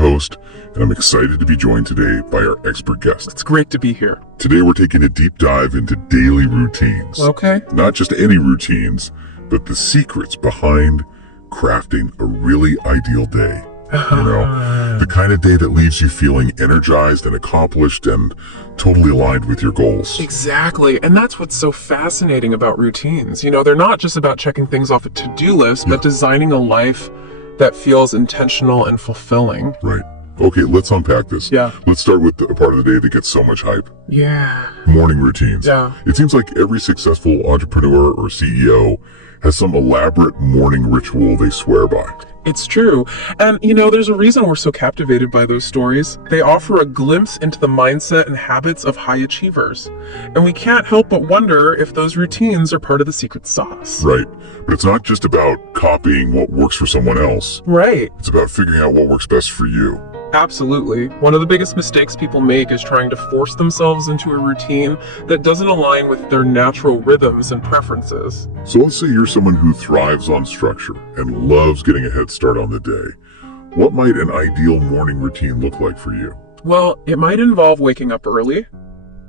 your host, and I'm excited to be joined today by our expert guest. It's great to be here. Today we're taking a deep dive into daily routines. Okay. Not just any routines, but the secrets behind crafting a really ideal day. The kind of day that leaves you feeling energized and accomplished and totally aligned with your goals. Exactly. And that's what's so fascinating about routines. They're not just about checking things off a to-do list, but designing a life that feels intentional and fulfilling. Right. Okay, let's unpack this. Yeah. Let's start with the part of the day that gets so much hype. Yeah. Morning routines. Yeah. It seems like every successful entrepreneur or CEO has some elaborate morning ritual they swear by. It's true. And, there's a reason we're so captivated by those stories. They offer a glimpse into the mindset and habits of high achievers. And we can't help but wonder if those routines are part of the secret sauce. Right. But it's not just about copying what works for someone else. Right. It's about figuring out what works best for you. Absolutely. One of the biggest mistakes people make is trying to force themselves into a routine that doesn't align with their natural rhythms and preferences. So let's say you're someone who thrives on structure and loves getting a head start on the day. What might an ideal morning routine look like for you? Well, it might involve waking up early,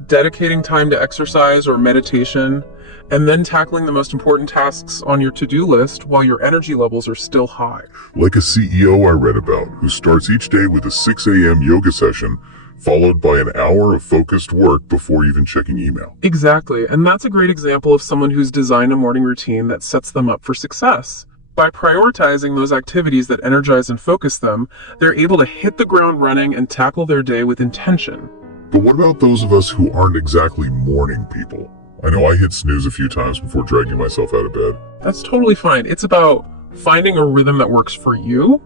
dedicating time to exercise or meditation, and then tackling the most important tasks on your to-do list while your energy levels are still high. Like a CEO I read about who starts each day with a 6 a.m. yoga session, followed by an hour of focused work before even checking email. Exactly, and that's a great example of someone who's designed a morning routine that sets them up for success. By prioritizing those activities that energize and focus them, they're able to hit the ground running and tackle their day with intention. But what about those of us who aren't exactly morning people? I know I hit snooze a few times before dragging myself out of bed. That's totally fine. It's about finding a rhythm that works for you.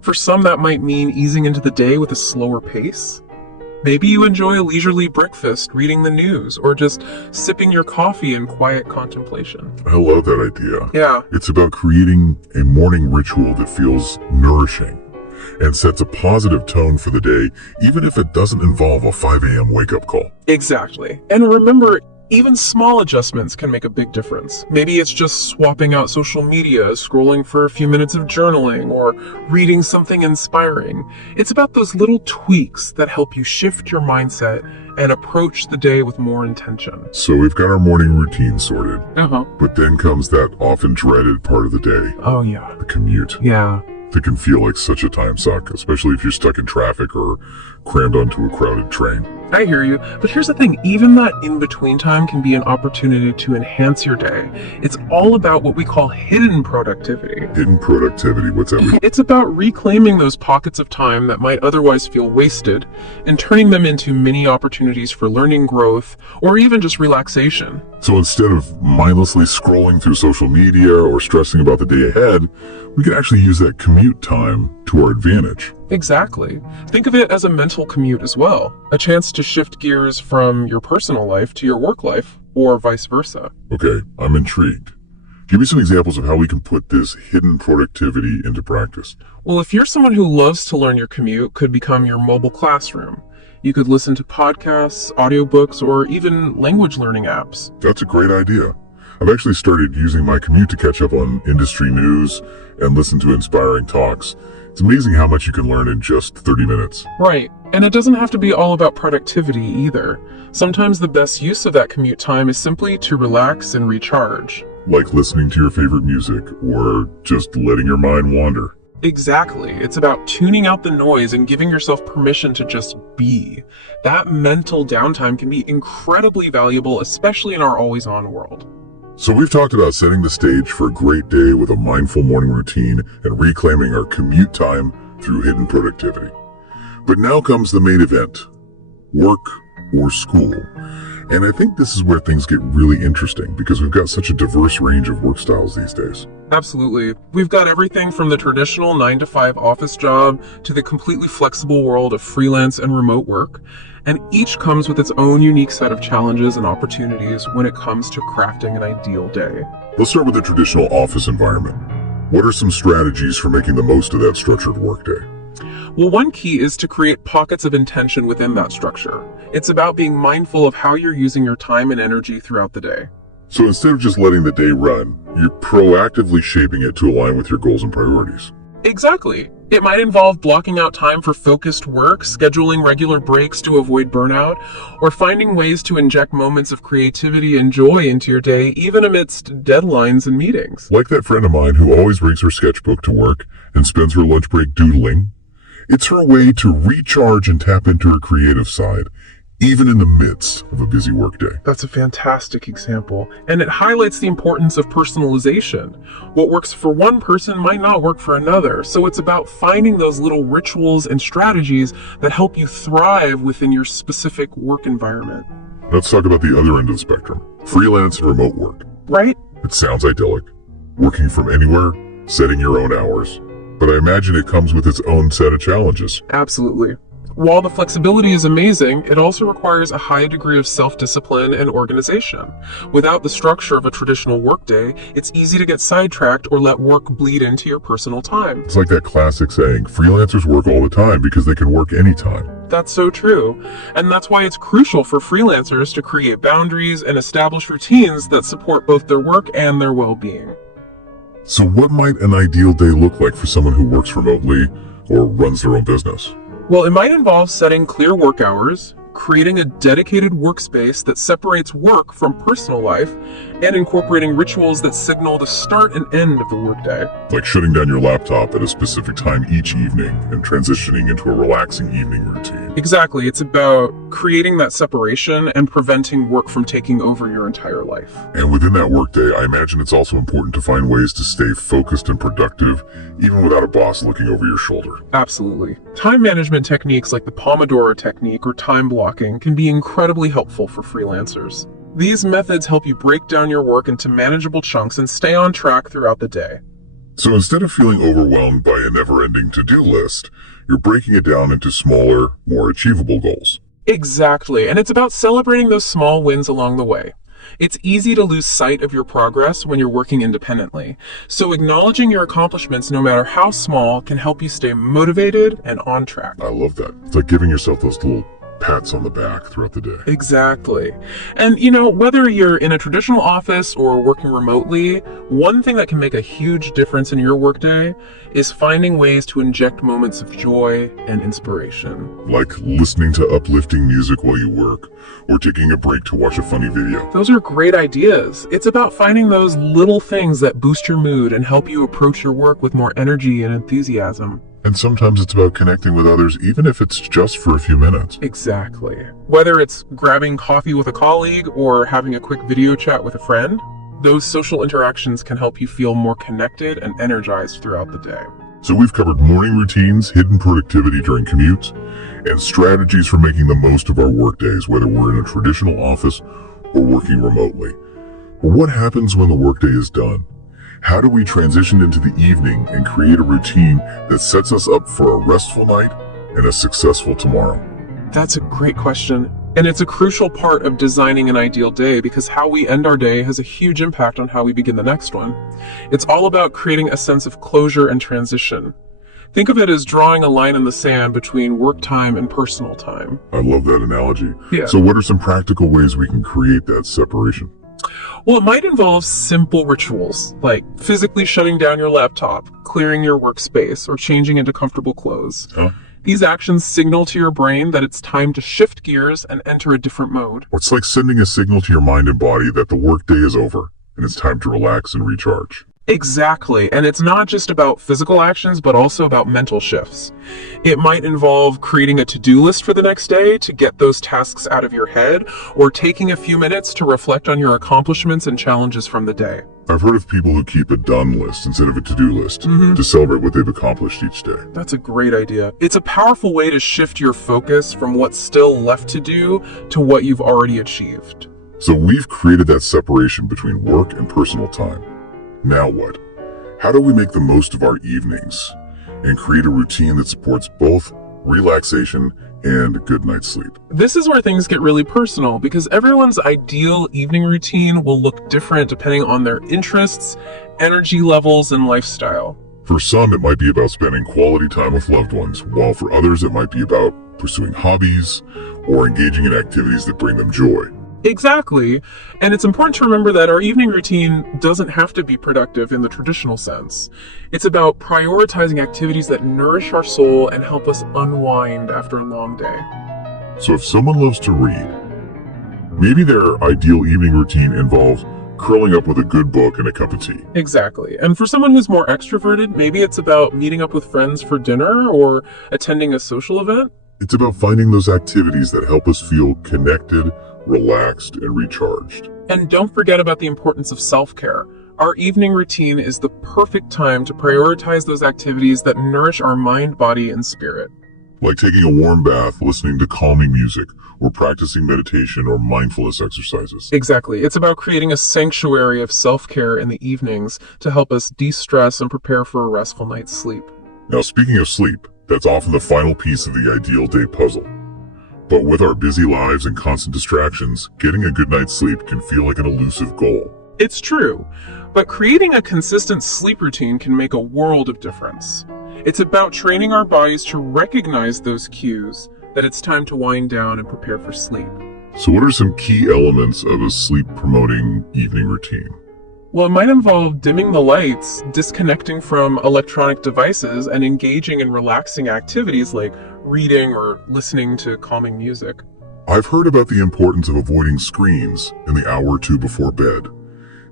For some, that might mean easing into the day with a slower pace. Maybe you enjoy a leisurely breakfast, reading the news, or just sipping your coffee in quiet contemplation. I love that idea. Yeah. It's about creating a morning ritual that feels nourishing and sets a positive tone for the day, even if it doesn't involve a 5 a.m. wake-up call. Exactly. And remember, even small adjustments can make a big difference. Maybe it's just swapping out social media, scrolling for a few minutes of journaling, or reading something inspiring. It's about those little tweaks that help you shift your mindset and approach the day with more intention. So we've got our morning routine sorted. Uh-huh. But then comes that often dreaded part of the day. Oh, yeah. The commute. Yeah. That can feel like such a time suck, especially if you're stuck in traffic or crammed onto a crowded train. I hear you, but here's the thing, even that in-between time can be an opportunity to enhance your day. It's all about what we call hidden productivity. Hidden productivity, what's that? It's about reclaiming those pockets of time that might otherwise feel wasted and turning them into mini opportunities for learning, growth, or even just relaxation. So instead of mindlessly scrolling through social media or stressing about the day ahead, we can actually use that commute time to our advantage. Exactly. Think of it as a mental commute as well, a chance to shift gears from your personal life to your work life, or vice versa. Okay, I'm intrigued. Give me some examples of how we can put this hidden productivity into practice. Well, if you're someone who loves to learn, your commute could become your mobile classroom. You could listen to podcasts, audiobooks, or even language learning apps. That's a great idea. I've actually started using my commute to catch up on industry news and listen to inspiring talks. It's amazing how much you can learn in just 30 minutes. Right, and it doesn't have to be all about productivity either. Sometimes the best use of that commute time is simply to relax and recharge. Like listening to your favorite music or just letting your mind wander. Exactly. It's about tuning out the noise and giving yourself permission to just be. That mental downtime can be incredibly valuable, especially in our always-on world. So we've talked about setting the stage for a great day with a mindful morning routine and reclaiming our commute time through hidden productivity. But now comes the main event, work or school. And I think this is where things get really interesting because we've got such a diverse range of work styles these days. Absolutely. We've got everything from the traditional 9-to-5 office job to the completely flexible world of freelance and remote work. And each comes with its own unique set of challenges and opportunities when it comes to crafting an ideal day. Let's start with the traditional office environment. What are some strategies for making the most of that structured workday? Well, one key is to create pockets of intention within that structure. It's about being mindful of how you're using your time and energy throughout the day. So instead of just letting the day run, you're proactively shaping it to align with your goals and priorities. Exactly. It might involve blocking out time for focused work, scheduling regular breaks to avoid burnout, or finding ways to inject moments of creativity and joy into your day, even amidst deadlines and meetings. Like that friend of mine who always brings her sketchbook to work and spends her lunch break doodling. It's her way to recharge and tap into her creative side, even in the midst of a busy workday. That's a fantastic example, and it highlights the importance of personalization. What works for one person might not work for another, so it's about finding those little rituals and strategies that help you thrive within your specific work environment. Let's talk about the other end of the spectrum, freelance and remote work. Right? It sounds idyllic, working from anywhere, setting your own hours, but I imagine it comes with its own set of challenges. Absolutely. While the flexibility is amazing, it also requires a high degree of self-discipline and organization. Without the structure of a traditional workday, it's easy to get sidetracked or let work bleed into your personal time. It's like that classic saying, freelancers work all the time because they can work anytime. That's so true. And that's why it's crucial for freelancers to create boundaries and establish routines that support both their work and their well-being. So what might an ideal day look like for someone who works remotely or runs their own business? Well, it might involve setting clear work hours, creating a dedicated workspace that separates work from personal life, and incorporating rituals that signal the start and end of the workday. Like shutting down your laptop at a specific time each evening and transitioning into a relaxing evening routine. Exactly. It's about creating that separation and preventing work from taking over your entire life. And within that workday, I imagine it's also important to find ways to stay focused and productive, even without a boss looking over your shoulder. Absolutely. Time management techniques like the Pomodoro technique or time blocking can be incredibly helpful for freelancers. These methods help you break down your work into manageable chunks and stay on track throughout the day. So instead of feeling overwhelmed by a never-ending to-do list, you're breaking it down into smaller, more achievable goals. Exactly, and it's about celebrating those small wins along the way. It's easy to lose sight of your progress when you're working independently, so acknowledging your accomplishments, no matter how small, can help you stay motivated and on track. I love that. It's like giving yourself those little pats on the back throughout the day. Exactly. And whether you're in a traditional office or working remotely, one thing that can make a huge difference in your workday is finding ways to inject moments of joy and inspiration. Like listening to uplifting music while you work, or taking a break to watch a funny video. Those are great ideas. It's about finding those little things that boost your mood and help you approach your work with more energy and enthusiasm. And sometimes it's about connecting with others, even if it's just for a few minutes. Exactly. Whether it's grabbing coffee with a colleague or having a quick video chat with a friend, those social interactions can help you feel more connected and energized throughout the day. So we've covered morning routines, hidden productivity during commutes, and strategies for making the most of our work days, whether we're in a traditional office or working remotely. But what happens when the workday is done? How do we transition into the evening and create a routine that sets us up for a restful night and a successful tomorrow? That's a great question. And it's a crucial part of designing an ideal day because how we end our day has a huge impact on how we begin the next one. It's all about creating a sense of closure and transition. Think of it as drawing a line in the sand between work time and personal time. I love that analogy. Yeah. So what are some practical ways we can create that separation? Well, it might involve simple rituals, like physically shutting down your laptop, clearing your workspace, or changing into comfortable clothes. These actions signal to your brain that it's time to shift gears and enter a different mode. It's like sending a signal to your mind and body that the workday is over and it's time to relax and recharge. Exactly, and it's not just about physical actions, but also about mental shifts. It might involve creating a to-do list for the next day to get those tasks out of your head, or taking a few minutes to reflect on your accomplishments and challenges from the day. I've heard of people who keep a done list instead of a to-do list to celebrate what they've accomplished each day. That's a great idea. It's a powerful way to shift your focus from what's still left to do to what you've already achieved. So we've created that separation between work and personal time. Now what? How do we make the most of our evenings and create a routine that supports both relaxation and a good night's sleep? This is where things get really personal because everyone's ideal evening routine will look different depending on their interests, energy levels, and lifestyle. For some, it might be about spending quality time with loved ones, while for others, it might be about pursuing hobbies or engaging in activities that bring them joy. Exactly. And it's important to remember that our evening routine doesn't have to be productive in the traditional sense. It's about prioritizing activities that nourish our soul and help us unwind after a long day. So if someone loves to read, maybe their ideal evening routine involves curling up with a good book and a cup of tea. Exactly. And for someone who's more extroverted, maybe it's about meeting up with friends for dinner or attending a social event. It's about finding those activities that help us feel connected, relaxed, and recharged. And don't forget about the importance of self-care. Our evening routine is the perfect time to prioritize those activities that nourish our mind, body, and spirit. Like taking a warm bath, listening to calming music, or practicing meditation or mindfulness exercises. Exactly. It's about creating a sanctuary of self-care in the evenings to help us de-stress and prepare for a restful night's sleep. Now, speaking of sleep, that's often the final piece of the ideal day puzzle. But with our busy lives and constant distractions, getting a good night's sleep can feel like an elusive goal. It's true, but creating a consistent sleep routine can make a world of difference. It's about training our bodies to recognize those cues that it's time to wind down and prepare for sleep. So what are some key elements of a sleep-promoting evening routine? Well, it might involve dimming the lights, disconnecting from electronic devices, and engaging in relaxing activities like reading or listening to calming music. I've heard about the importance of avoiding screens in the hour or two before bed,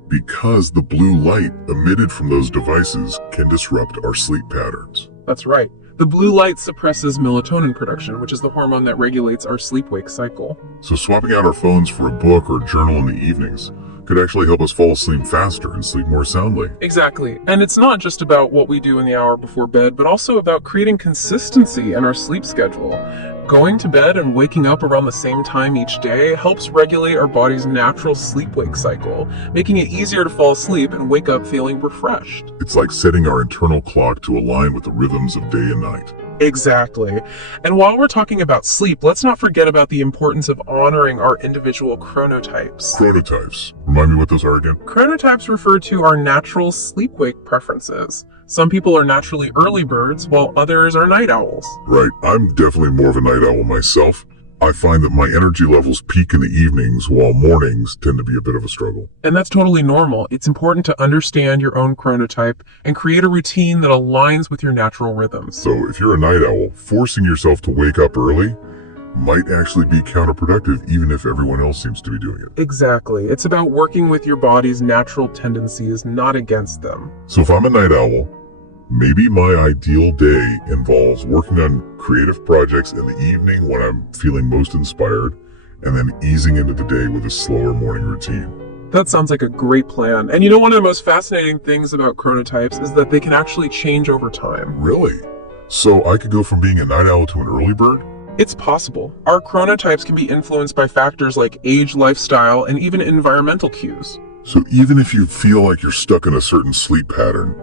because the blue light emitted from those devices can disrupt our sleep patterns. That's right. The blue light suppresses melatonin production, which is the hormone that regulates our sleep-wake cycle. So swapping out our phones for a book or journal in the evenings could actually help us fall asleep faster and sleep more soundly. Exactly. And it's not just about what we do in the hour before bed, but also about creating consistency in our sleep schedule. Going to bed and waking up around the same time each day helps regulate our body's natural sleep-wake cycle, making it easier to fall asleep and wake up feeling refreshed. It's like setting our internal clock to align with the rhythms of day and night. Exactly. And while we're talking about sleep, let's not forget about the importance of honoring our individual chronotypes. Chronotypes. Remind me what those are again? Chronotypes refer to our natural sleep-wake preferences. Some people are naturally early birds, while others are night owls. Right. I'm definitely more of a night owl myself. I find that my energy levels peak in the evenings, while mornings tend to be a bit of a struggle. And that's totally normal. It's important to understand your own chronotype and create a routine that aligns with your natural rhythms. So if you're a night owl, forcing yourself to wake up early might actually be counterproductive, even if everyone else seems to be doing it. Exactly. It's about working with your body's natural tendencies, not against them. So if I'm a night owl, maybe my ideal day involves working on creative projects in the evening when I'm feeling most inspired, and then easing into the day with a slower morning routine. That sounds like a great plan. And you know, one of the most fascinating things about chronotypes is that they can actually change over time. Really? So I could go from being a night owl to an early bird? It's possible. Our chronotypes can be influenced by factors like age, lifestyle, and even environmental cues. So even if you feel like you're stuck in a certain sleep pattern,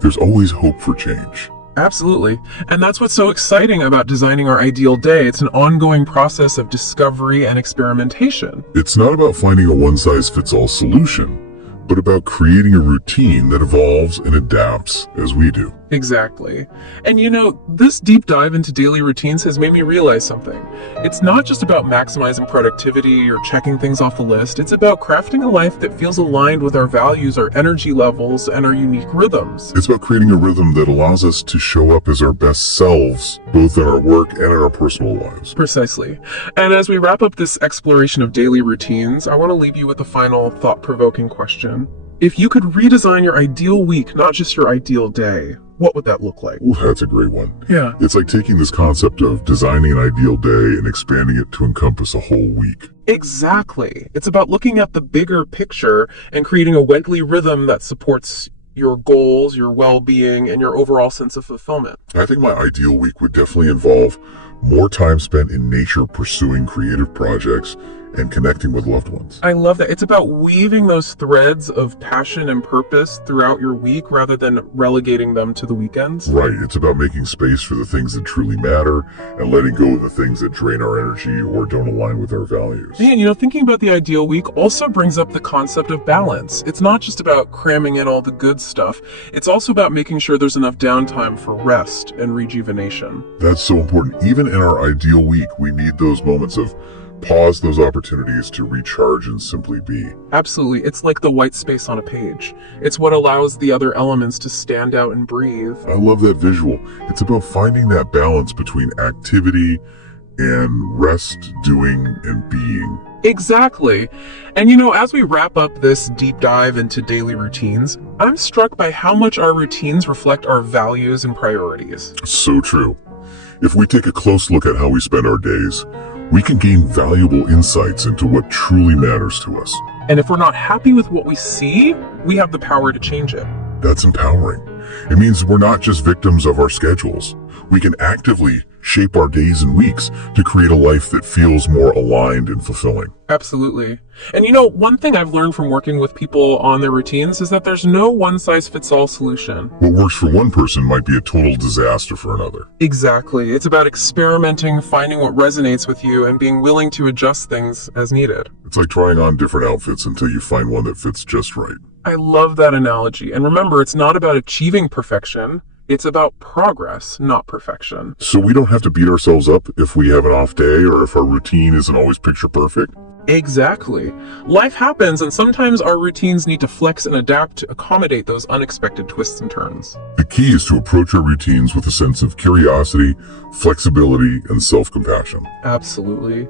there's always hope for change. Absolutely. And that's what's so exciting about designing our ideal day. It's an ongoing process of discovery and experimentation. It's not about finding a one-size-fits-all solution, but about creating a routine that evolves and adapts as we do. Exactly. And you know, this deep dive into daily routines has made me realize something. It's not just about maximizing productivity or checking things off the list. It's about crafting a life that feels aligned with our values, our energy levels, and our unique rhythms. It's about creating a rhythm that allows us to show up as our best selves, both in our work and in our personal lives. Precisely. And as we wrap up this exploration of daily routines, I want to leave you with a final thought-provoking question. If you could redesign your ideal week, not just your ideal day, what would that look like? Ooh, that's a great one. Yeah. It's like taking this concept of designing an ideal day and expanding it to encompass a whole week. Exactly. It's about looking at the bigger picture and creating a weekly rhythm that supports your goals, your well-being, and your overall sense of fulfillment. I think my ideal week would definitely involve more time spent in nature pursuing creative projects and connecting with loved ones. I love that. It's about weaving those threads of passion and purpose throughout your week rather than relegating them to the weekends. Right. It's about making space for the things that truly matter and letting go of the things that drain our energy or don't align with our values. And you know, thinking about the ideal week also brings up the concept of balance. It's not just about cramming in all the good stuff. It's also about making sure there's enough downtime for rest and rejuvenation. That's so important. Even in our ideal week, we need those moments of Pause those opportunities to recharge and simply be. Absolutely. It's like the white space on a page. It's what allows the other elements to stand out and breathe. I love that visual. It's about finding that balance between activity and rest, doing, and being. Exactly. And as we wrap up this deep dive into daily routines, I'm struck by how much our routines reflect our values and priorities. So true. If we take a close look at how we spend our days, we can gain valuable insights into what truly matters to us. And if we're not happy with what we see, we have the power to change it. That's empowering. It means we're not just victims of our schedules. We can actively shape our days and weeks to create a life that feels more aligned and fulfilling. Absolutely. And one thing I've learned from working with people on their routines is that there's no one-size-fits-all solution. What works for one person might be a total disaster for another. Exactly. It's about experimenting, finding what resonates with you, and being willing to adjust things as needed. It's like trying on different outfits until you find one that fits just right. I love that analogy. And remember, it's not about achieving perfection. It's about progress, not perfection. So we don't have to beat ourselves up if we have an off day or if our routine isn't always picture perfect? Exactly. Life happens, and sometimes our routines need to flex and adapt to accommodate those unexpected twists and turns. The key is to approach our routines with a sense of curiosity, flexibility, and self-compassion. Absolutely.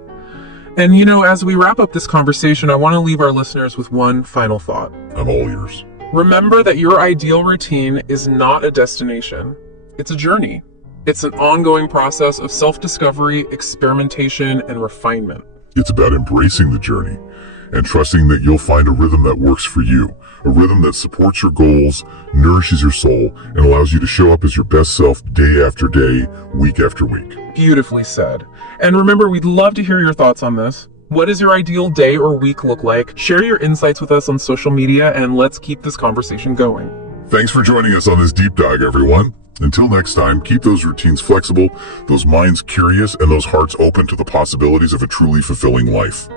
And as we wrap up this conversation, I want to leave our listeners with one final thought. I'm all ears. Remember that your ideal routine is not a destination. It's a journey. It's an ongoing process of self-discovery, experimentation, and refinement. It's about embracing the journey and trusting that you'll find a rhythm that works for you, a rhythm that supports your goals, nourishes your soul, and allows you to show up as your best self day after day, week after week. Beautifully said. And remember, we'd love to hear your thoughts on this. What does your ideal day or week look like? Share your insights with us on social media, and let's keep this conversation going. Thanks for joining us on this deep dive, everyone. Until next time, keep those routines flexible, those minds curious, and those hearts open to the possibilities of a truly fulfilling life.